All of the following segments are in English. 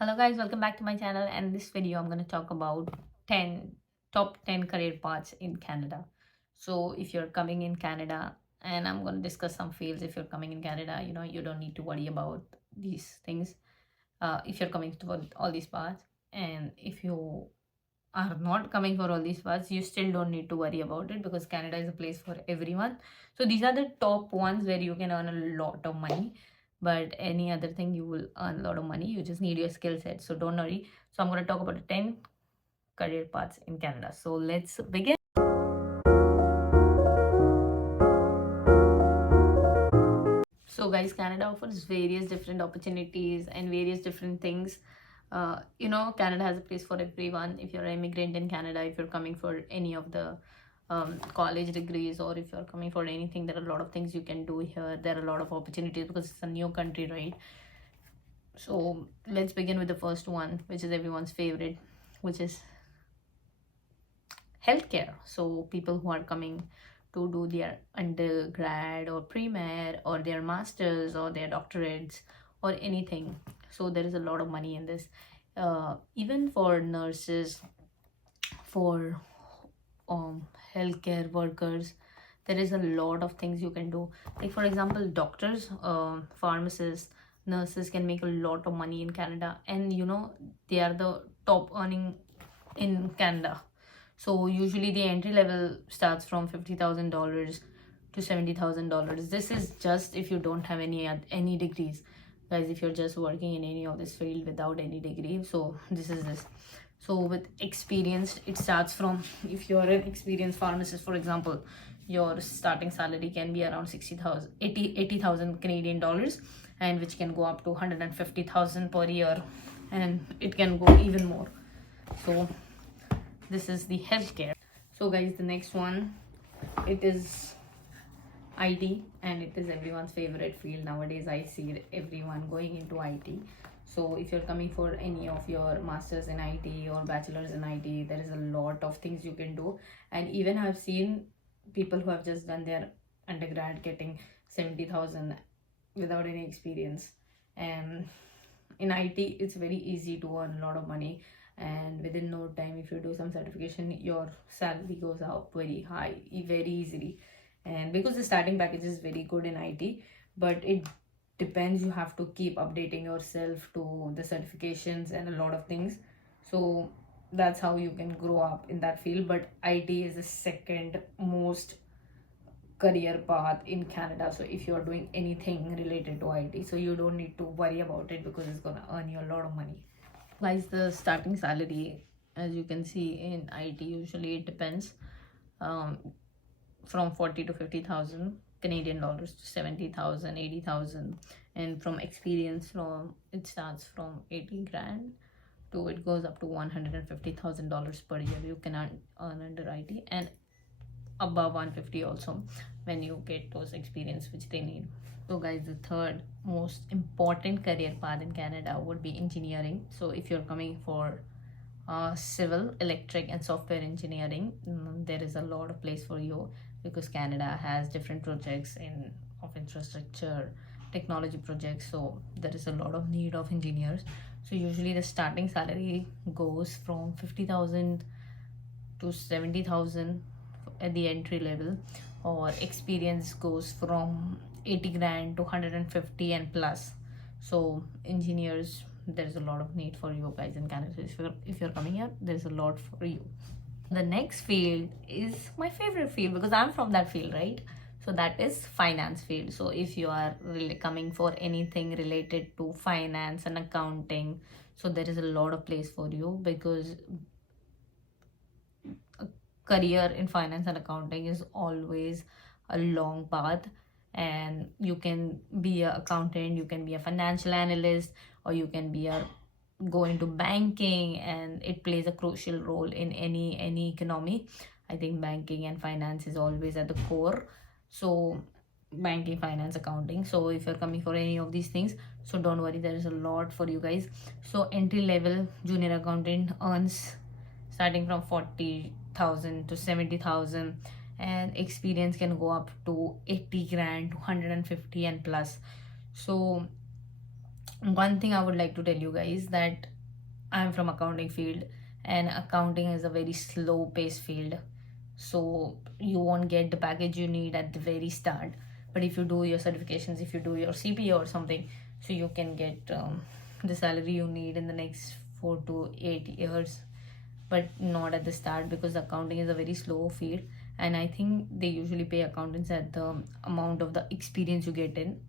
Hello guys, welcome back to my channel, and in this video I'm going to talk about 10 top 10 career paths in Canada. So if you're coming in Canada, and I'm going to discuss some fields. If you're coming in Canada, you don't need to worry about these things if you're coming to all these paths. And if you are not coming for all these paths, you still don't need to worry about it because Canada is a place for everyone. So these are the top ones where you can earn a lot of money, but any other thing you will earn a lot of money. You just need your skill set, so don't worry. So I'm going to talk about the 10 career paths in Canada. So let's begin. So guys, Canada offers various different opportunities and various different things. Canada has a place for everyone. If you're an immigrant in Canada, if you're coming for any of the college degrees, or if you're coming for anything, there are a lot of things you can do here. There are a lot of opportunities because it's a new country, right? So let's begin with the first one, which is everyone's favorite, which is healthcare. So people who are coming to do their undergrad or pre-med or their masters or their doctorates or anything, so there is a lot of money in this. Even for nurses, for healthcare workers, there is a lot of things you can do. Like for example, doctors, pharmacists, nurses can make a lot of money in Canada, and they are the top earning in Canada. So usually the entry level starts from $50,000 to $70,000. This is just if you don't have any degrees, guys. If you're just working in any of this field without any degree, so this is this. So with experience, it starts from, if you're an experienced pharmacist, for example, your starting salary can be around 80,000 Canadian dollars, and which can go up to 150,000 per year, and it can go even more. So this is the healthcare. So guys, the next one, it is IT, and it is everyone's favorite field nowadays. I see everyone going into IT. So if you're coming for any of your masters in IT or bachelors in IT, there is a lot of things you can do. And even I've seen people who have just done their undergrad getting 70,000 without any experience. And in IT, it's very easy to earn a lot of money, and within no time, if you do some certification, your salary goes up very high, very easily. And because the starting package is very good in IT, but it depends, you have to keep updating yourself to the certifications and a lot of things. So that's how you can grow up in that field. But IT is the second most career path in Canada. So if you're doing anything related to IT, so you don't need to worry about it because it's gonna earn you a lot of money. Guys, the starting salary, as you can see in IT, usually it depends um, from 40 to 50,000 Canadian dollars to 70,000, 80,000, and from experience, from it starts from 80 grand to it goes up to $150,000 per year. You can earn under IT, and above 150 also when you get those experience which they need. So guys, the third most important career path in Canada would be engineering. So if you're coming for civil, electric and software engineering, there is a lot of place for you because Canada has different projects in of infrastructure technology projects, so there is a lot of need of engineers. So usually the starting salary goes from 50,000 to 70,000 at the entry level, or experience goes from 80 grand to 150 and plus. So engineers, there's a lot of need for you guys in Canada. If you're coming here, there's a lot for you. The next field is my favorite field because I'm from that field, right? So that is finance field. So if you are really coming for anything related to finance and accounting, so there is a lot of place for you because a career in finance and accounting is always a long path. And you can be an accountant, you can be a financial analyst, or you can be a go into banking, and it plays a crucial role in any economy. I think banking and finance is always at the core. So banking, finance, accounting, so if you're coming for any of these things, so don't worry, there is a lot for you guys. So entry level junior accountant earns starting from 40,000 to 70,000, and experience can go up to 80 grand to 150 and plus. So One thing I would like to tell you guys that I'm from accounting field, and accounting is a very slow paced field. So you won't get the package you need at the very start. But if you do your certifications, if you do your CPA or something, so you can get the salary you need in the next 4 to 8 years. But not at the start, because accounting is a very slow field, and I think they usually pay accountants at the amount of the experience you get in.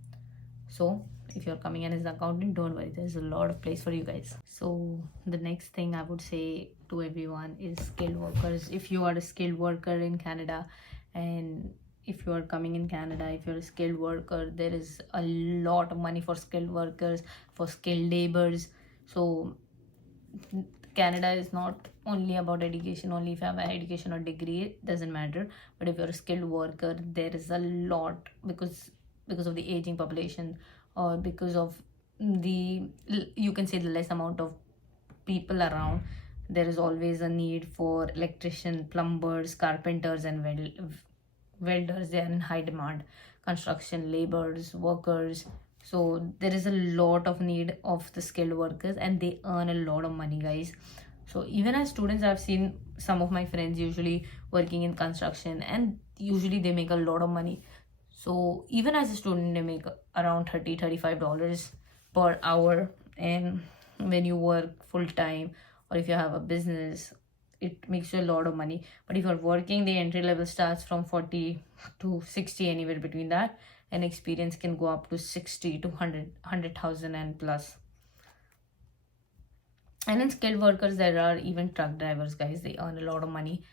So if you're coming in as an accountant, don't worry, there's a lot of place for you guys. So the next thing I would say to everyone is skilled workers. If you are a skilled worker in Canada, and if you are coming in Canada, if you're a skilled worker, there is a lot of money for skilled workers, for skilled laborers. So Canada is not only about education. Only if you have an education or degree, it doesn't matter. But if you're a skilled worker, there is a lot, because of the aging population, or because of the, you can say, the less amount of people around. There is always a need for electrician, plumbers, carpenters, and welders. They are in high demand. Construction laborers, workers. So there is a lot of need of the skilled workers, and they earn a lot of money, guys. So even as students, I've seen some of my friends usually working in construction, and usually they make a lot of money. So even as a student, they make around $30-$35 per hour. And when you work full time, or if you have a business, it makes you a lot of money. But if you're working, the entry level starts from 40 to 60, anywhere between that, and experience can go up to 60 to 100,000 and plus. And in skilled workers, there are even truck drivers, guys. They earn a lot of money.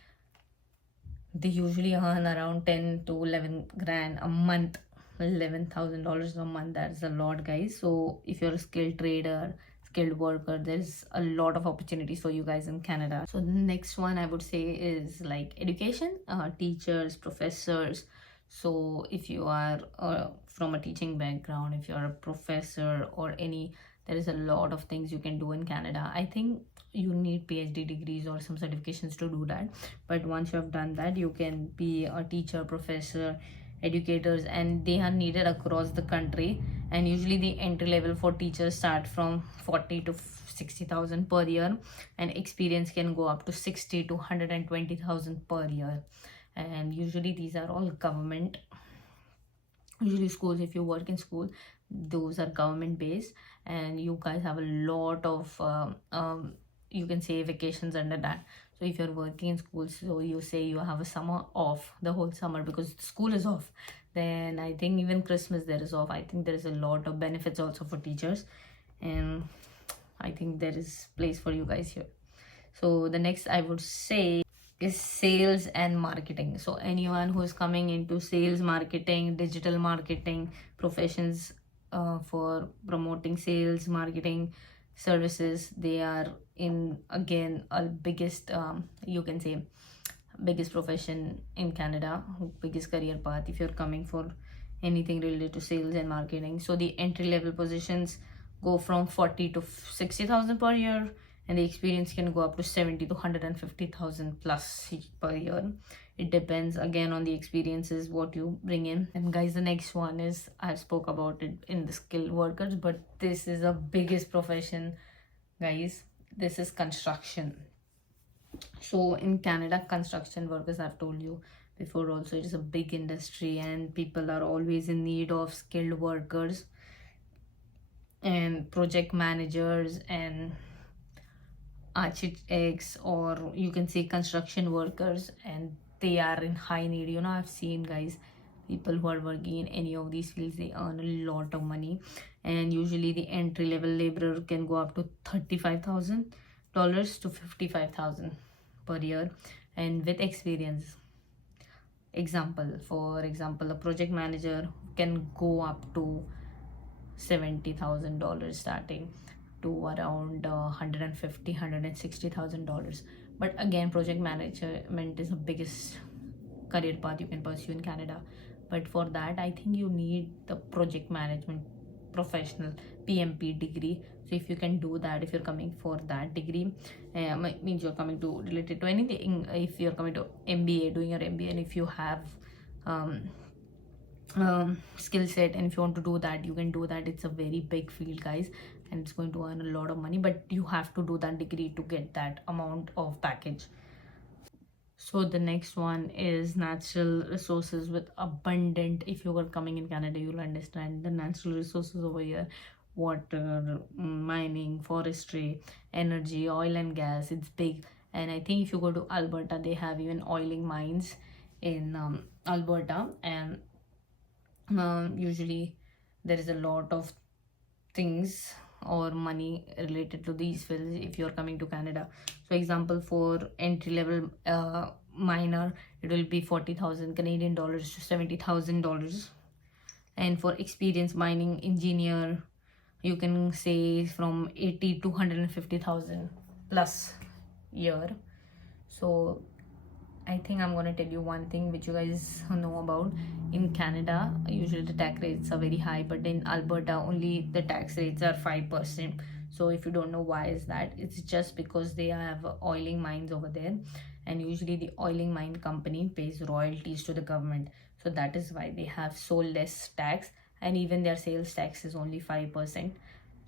They usually earn around 10 to 11 grand a month. $11,000 a month, that's a lot, guys. So if you're a skilled trader, skilled worker, there's a lot of opportunities for you guys in Canada. So the next one I would say is like education, teachers, professors. So if you are from a teaching background, if you're a professor or any, there is a lot of things you can do in Canada. I think you need PhD degrees or some certifications to do that. But once you have done that, you can be a teacher, professor, educators, and they are needed across the country. And usually the entry level for teachers start from 40 to 60,000 per year, and experience can go up to 60 to 120,000 per year. And usually these are all government, usually schools. If you work in school, those are government based, and you guys have a lot of you can say vacations under that. So if you're working in school, so you say you have a summer off, the whole summer, because school is off, then I think even Christmas there is off. I think there is a lot of benefits also for teachers, and I think there is place for you guys here. So the next I would say is sales and marketing. So anyone who is coming into sales, marketing, digital marketing professions, for promoting sales, marketing services, they are in, again, a biggest, you can say, biggest profession in Canada, biggest career path if you're coming for anything related to sales and marketing. So the entry level positions go from 40 to 60,000 per year, and the experience can go up to 70 to 150,000 plus per year. It depends again on the experiences what you bring in. And guys, the next one is, I spoke about it in the skilled workers, but this is a biggest profession, guys. This is construction. So in Canada, construction workers, I've told you before also, it is a big industry, and people are always in need of skilled workers and project managers and architects, or you can say construction workers, and they are in high need. I've seen, guys, people who are working in any of these fields, they earn a lot of money. And usually the entry level laborer can go up to $35,000 to 55,000 per year. And with experience, for example, a project manager can go up to $70,000 starting to around $150,000-$160,000. But again, project management is the biggest career path you can pursue in Canada. But for that, I think you need the project management professional PMP degree. So if you can do that, if you're coming for that degree, means you're coming to related to anything. If you're coming to MBA, doing your MBA, and if you have skill set, and if you want to do that, you can do that. It's a very big field, guys, and it's going to earn a lot of money, but you have to do that degree to get that amount of package. So the next one is natural resources with abundant. If you are coming in Canada, you'll understand the natural resources over here: water, mining, forestry, energy, oil and gas. It's big. And I think if you go to Alberta, they have even oiling mines in Alberta, and usually there is a lot of things or money related to these fields if you're coming to Canada. So example, for entry level miner, it will be 40,000 Canadian dollars to $70,000, and for experienced mining engineer, you can say from 80 to 150,000 plus year. So I think I'm gonna tell you one thing which you guys know about. In Canada, usually the tax rates are very high, but in Alberta, only the tax rates are 5%. So if you don't know why is that, it's just because they have oiling mines over there, and usually the oiling mine company pays royalties to the government. So that is why they have so less tax, and even their sales tax is only 5%.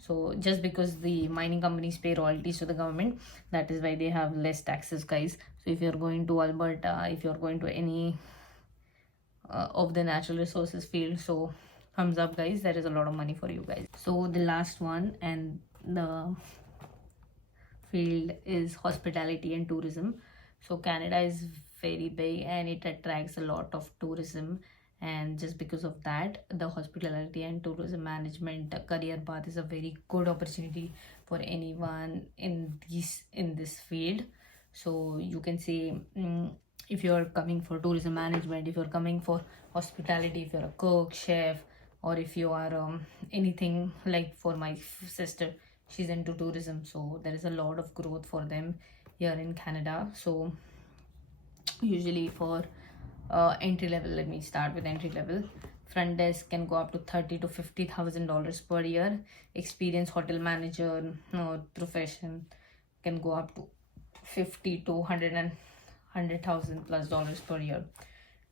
So just because the mining companies pay royalties to the government, that is why they have less taxes, guys. So if you're going to Alberta, if you're going to any of the natural resources field, so thumbs up, guys. There is a lot of money for you guys. So the last one and the field is hospitality and tourism. So Canada is very big and it attracts a lot of tourism, and just because of that, the hospitality and tourism management career path is a very good opportunity for anyone in this field. So you can say, if you're coming for tourism management, if you're coming for hospitality, if you're a cook, chef, or if you are anything, like for my sister, she's into tourism, so there is a lot of growth for them here in Canada. So usually for entry level, let me start with entry level. Front desk can go up to $30,000 to $50,000 per year. Experienced hotel manager profession can go up to 50 to 100,000 plus dollars per year.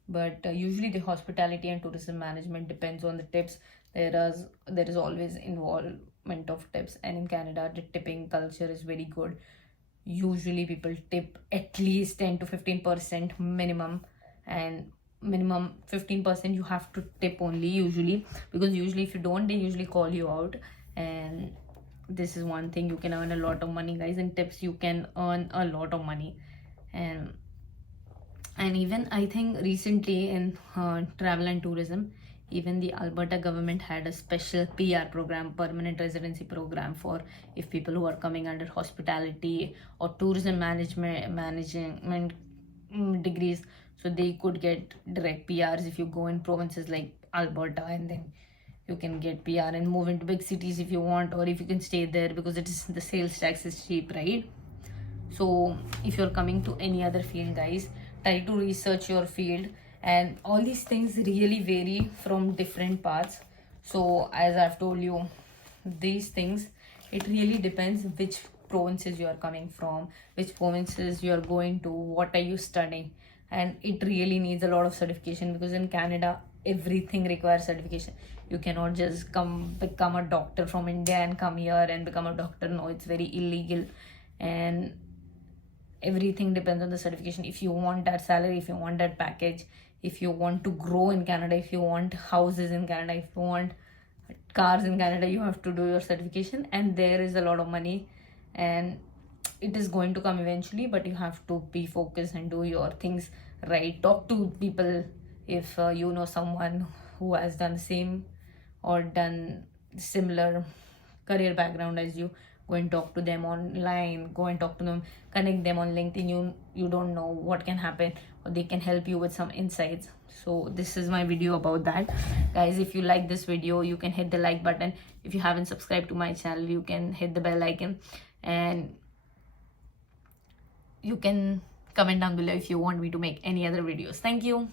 But usually the hospitality and tourism management depends on the tips. There is always involvement of tips, and in Canada the tipping culture is very good. Usually people tip at least 10 to 15% minimum, and minimum 15% you have to tip only, usually, because usually if you don't, they usually call you out. And this is one thing, you can earn a lot of money, guys. In tips you can earn a lot of money. And even I think recently in travel and tourism, even the Alberta government had a special PR program, permanent residency program, for if people who are coming under hospitality or tourism management degrees, so they could get direct PRs if you go in provinces like Alberta, and then you can get PR and move into big cities if you want, or if you can stay there because it is the sales tax is cheap, right? So if you're coming to any other field, guys, try to research your field, and all these things really vary from different paths. So as I've told you, these things, it really depends which provinces you are coming from, which provinces you are going to, what are you studying. And it really needs a lot of certification, because in Canada everything requires certification. You cannot just become a doctor from India and come here and become a doctor. No, it's very illegal. And everything depends on the certification. If you want that salary, if you want that package, if you want to grow in Canada, if you want houses in Canada, if you want cars in Canada, you have to do your certification, and there is a lot of money, and it is going to come eventually, but you have to be focused and do your things right. Talk to people. If you know someone who has done the same or done similar career background as you, go and talk to them online, go and talk to them, connect them on LinkedIn. You don't know what can happen, or they can help you with some insights. So this is my video about that, guys. If you like this video, you can hit the like button. If you haven't subscribed to my channel, you can hit the bell icon, and you can comment down below if you want me to make any other videos. Thank you.